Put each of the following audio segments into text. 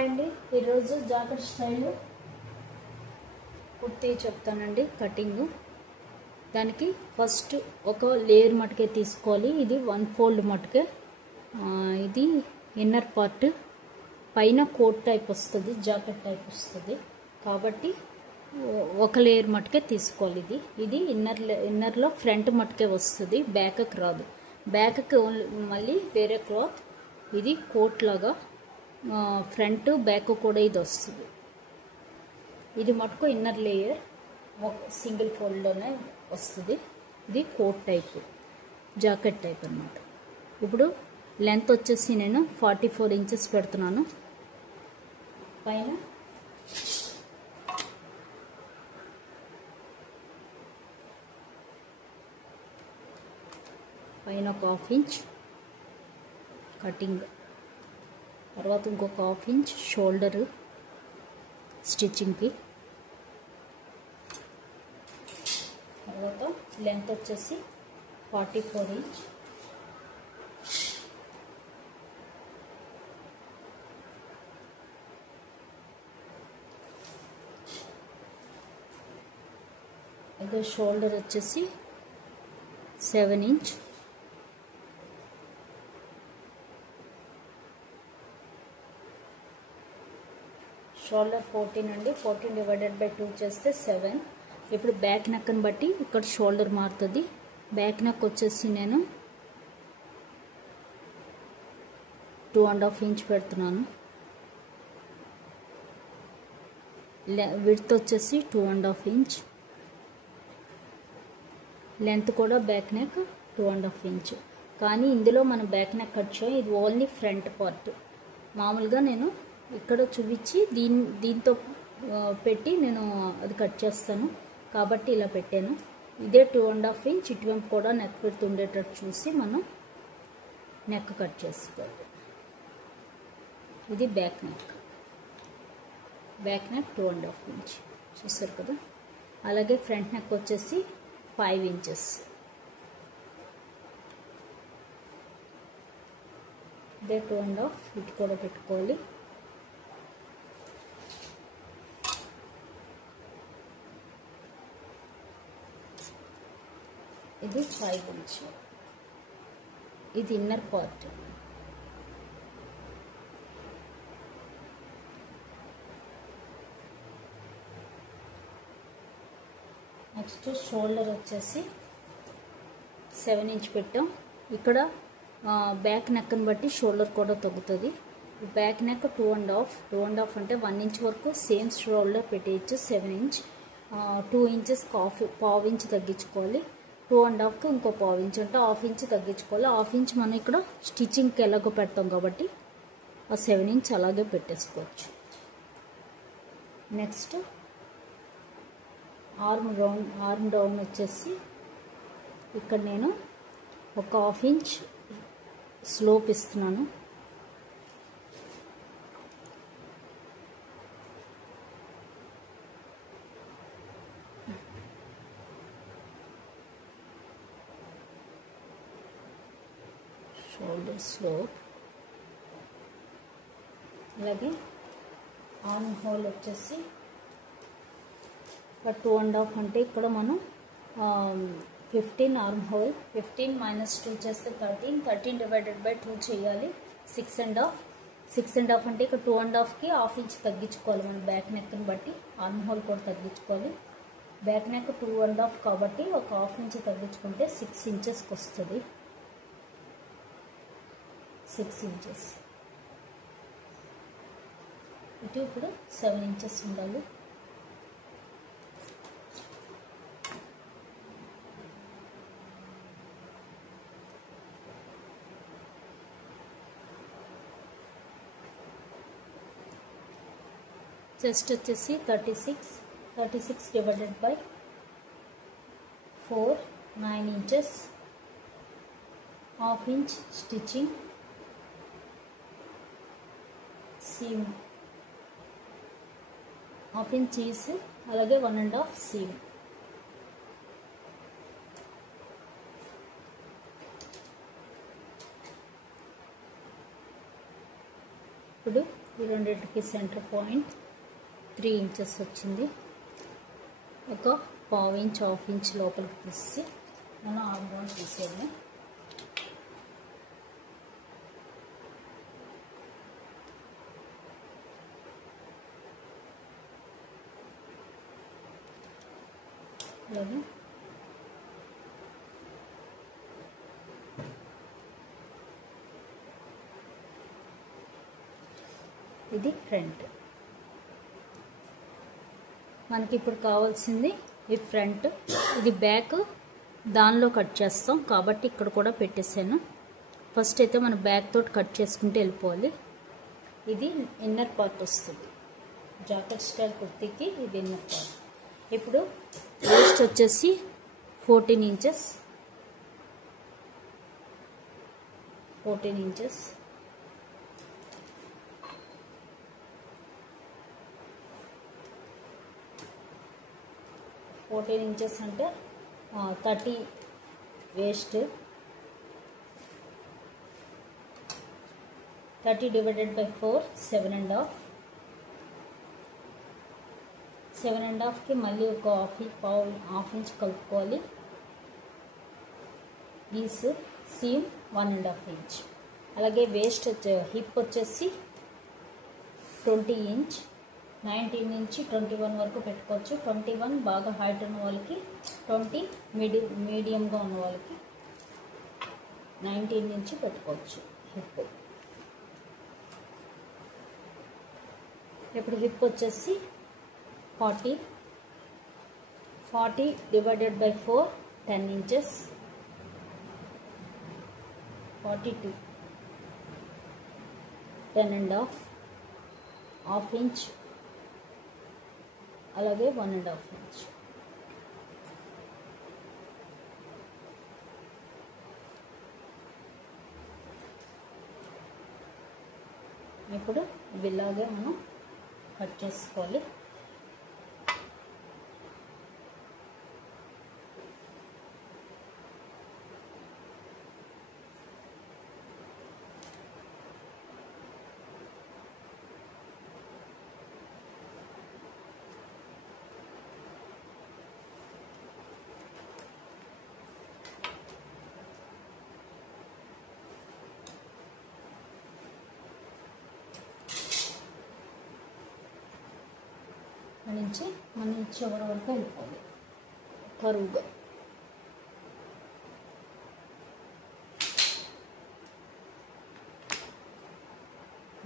Hi అండి, ఈరోజు jacket style kurti చెప్తానండి. కటింగ్ దానికి ఫస్ట్ ఒక లేయర్ మటుకే తీసుకోవాలి. ఇది 1 ఫోల్డ్ మటుకే. ఇది ఇన్నర్ పార్ట్ పైన కోట్ టైప్ వస్తుంది, జాకెట్ టైప్ వస్తుంది కాబట్టి ఒక లేయర్ మటుకే తీసుకోవాలి. ఇది ఇన్నర్లో ఫ్రంట్ మటుకే వస్తుంది, బ్యాక్కి రాదు. బ్యాక్కి మళ్ళీ వేరే క్లాత్. ఇది కోట్ లాగా ఫ్రంట్ బ్యాక్ కూడా ఇది వస్తుంది. ఇది మటుకు ఇన్నర్ లేయర్ సింగిల్ ఫోల్డ్లోనే వస్తుంది. ఇది కోట్ టైప్, జాకెట్ టైప్ అన్నమాట. ఇప్పుడు లెంత్ వచ్చేసి నేను 44 ఇంచెస్ పెడుతున్నాను. పైన ఒక ½ ఇంచ్ కటింగ్, తర్వాత ఇంకొక ½ ఇంచ్ షోల్డర్ స్టిచ్చింగ్కి, తర్వాత లెంత్ వచ్చేసి 44 ఇంచ్. అదే షోల్డర్ వచ్చేసి 7 ఇంచ్. షోల్డర్ 14 అండి. 14 డివైడెడ్ బై 2 చేస్తే 7. ఇప్పుడు బ్యాక్ నెక్ని బట్టి ఇక్కడ షోల్డర్ మారుతుంది. బ్యాక్ నెక్ వచ్చేసి నేను 2½ ఇంచ్ పెడుతున్నాను. విడ్త్ వచ్చేసి 2½ ఇంచ్. లెంత్ కూడా బ్యాక్ నెక్ 2½ ఇంచ్. కానీ ఇందులో మనం బ్యాక్ నెక్ కట్ చేయం, ఇది ఓన్లీ ఫ్రంట్ పార్ట్. మామూలుగా నేను ఇక్కడ చూపించి దీంతో పెట్టి నేను అది కట్ చేస్తాను కాబట్టి ఇలా పెట్టాను. ఇదే 2½ ఇంచ్. ఇటువైపు కూడా నెక్ పెడుతూ ఉండేటట్టు చూసి మనం నెక్ కట్ చేసుకోవాలి. ఇది బ్యాక్ నెక్. 2½ ఇంచ్ చూస్తారు కదా. అలాగే ఫ్రంట్ నెక్ వచ్చేసి 5 ఇంచెస్. ఇదే 2½ ఇటు కూడా పెట్టుకోవాలి. ఇది 5 ఇంచ్. ఇది ఇన్నర్ పార్ట్. నెక్స్ట్ షోల్డర్ వచ్చేసి 7 ఇంచ్ పెట్టాం. ఇక్కడ బ్యాక్ నెక్ని బట్టి షోల్డర్ కూడా తగ్గుతుంది. బ్యాక్ నెక్ 2½ అంటే 1 ఇంచ్ వరకు సేమ్ షోల్డర్ పెట్టేయచ్చు. 7 ఇంచ్ 2 ఇంచెస్ ½ ఇంచ్ తగ్గించుకోవాలి. 2½ ఇంకో ½ ఇంచ్ అంటే ½ ఇంచ్ తగ్గించుకోవాలి. ½ ఇంచ్ మనం ఇక్కడ స్టిచ్చింగ్కి ఎలాగో పెడతాం కాబట్టి ఆ 7 ఇంచ్ అలాగే పెట్టేసుకోవచ్చు. నెక్స్ట్ ఆర్మ్ డౌన్ వచ్చేసి ఇక్కడ నేను ఒక ½ ఇంచ్ స్లోప్ ఇస్తున్నాను. Shoulder slope. అలాగే ఆర్మ్ హోల్ వచ్చేసి ఇక్కడ 2½ అంటే ఇక్కడ మనం 15 ఆర్మ్ హోల్. 15 - 2 చేస్తే 13 డివైడెడ్ బై 2 చేయాలి. 6½ అంటే ఇక్కడ 2½కి ½ ఇంచ్ తగ్గించుకోవాలి మనం బ్యాక్ నెక్ని బట్టి. ఆర్మ్ హోల్ కూడా తగ్గించుకోవాలి. బ్యాక్ నెక్ 2½ కాబట్టి ఒక ½ ఇంచ్ తగ్గించుకుంటే 6 ఇంచెస్కి వస్తుంది. 6 ఇంచెస్. ఇటు ఇప్పుడు 7 ఇంచెస్ ఉండాలి. చెస్ట్ వచ్చేసి 36 divided by 4 9 inches. ½ inch stitching, seam ½ inch తీసి అలాగే 1½ సీమ్. ఇప్పుడు ఈ రెండింటికి సెంటర్ పాయింట్ 3 ఇంచెస్ వచ్చింది. ఒక ½ ఇంచ్ ½ ఇంచ్ లోపలికి తీసి మనం ఆర్మ్ రౌండ్ తీసేయాలి. అలాగే ఇది ఫ్రంట్. మనకి ఇప్పుడు కావాల్సింది ఈ ఫ్రంట్, ఇది బ్యాక్. దానిలో కట్ చేస్తాం కాబట్టి ఇక్కడ కూడా పెట్టేసాను. ఫస్ట్ అయితే మనం బ్యాక్ తోటి కట్ చేసుకుంటూ వెళ్ళిపోవాలి. ఇది ఇన్నర్ పార్ట్ వస్తుంది. జాకెట్ స్టైల్ కుర్తీకి ఇది ఇన్నర్ పార్ట్. ఇప్పుడు వేస్ట్ వచ్చేసి 14 ఇంచెస్. 14 ఇంచెస్. అంటే 30 వేస్ట్. 30 divided by 4 7.5. 7.5కి మళ్ళీ ఒక హాఫ్ ఇంచ్ కలుపుకోవాలి. Piece seam 1.5 inch. అలాగే వేస్ట్ హిప్ వచ్చేసి 20 ఇంచ్. 19 నుంచి 21 వరకు పెట్టుకోవచ్చు. 21 బాగా హైట్ ఉన్న వాళ్ళకి, 20 మీడియంగా ఉన్న వాళ్ళకి 19 నుంచి పెట్టుకోవచ్చు హిప్. ఇప్పుడు హిప్ వచ్చేసి 40 divided by 4 10 ఇంచెస్. 42 10.5 ½ ఇంచ్. అలాగే 1.5 ఇంచ్. ఇప్పుడు ఇలాగే మనం కట్ చేసుకోవాలి. నుంచి మనం చివరి వరకు వెళ్ళిపోవాలి కరువుగా.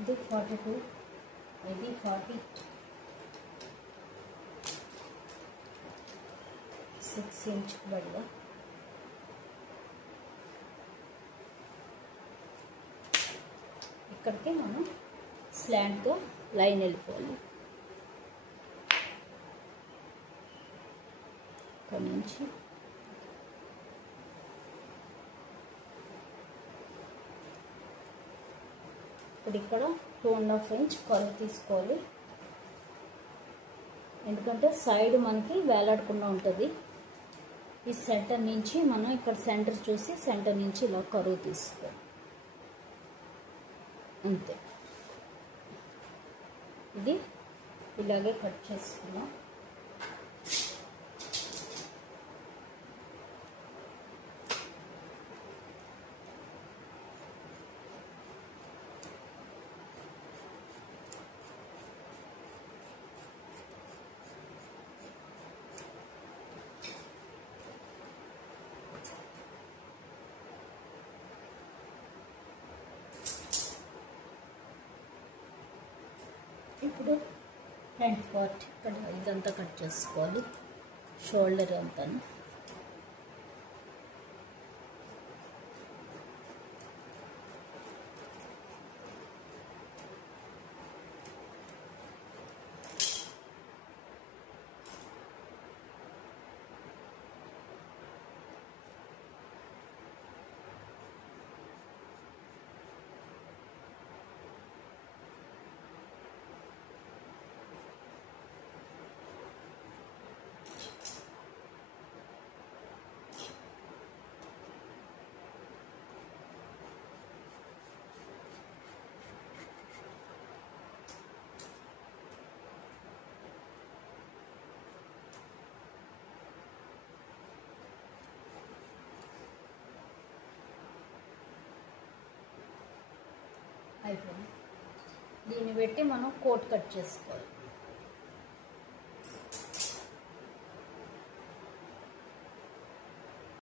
ఇది 42, ఇది 46 ఇంచ్ బడిగా. ఇక్కడికి మనం స్లాంట్గా లైన్ వెళ్ళిపోవాలి. నుంచి ఇప్పుడు ఇక్కడ 2.5 ఇంచ్ కర్వ్ తీసుకోవాలి. ఎందుకంటే సైడ్ మనకి వేలాడకుండా ఉంటుంది. ఈ సెంటర్ నుంచి మనం ఇక్కడ సెంటర్ చూసి సెంటర్ నుంచి ఇలా కర్వ్ తీసుకోవాలి. అంతే. ఇది ఇలాగే కట్ చేసుకున్నాం. ఇప్పుడు ఫ్రంట్ పార్ట్ ఇక్కడ ఇదంతా కట్ చేసుకోవాలి. షోల్డర్ అంతా అయిపోయింది. దీన్ని పెట్టి మనం కోట్ కట్ చేసుకోవాలి.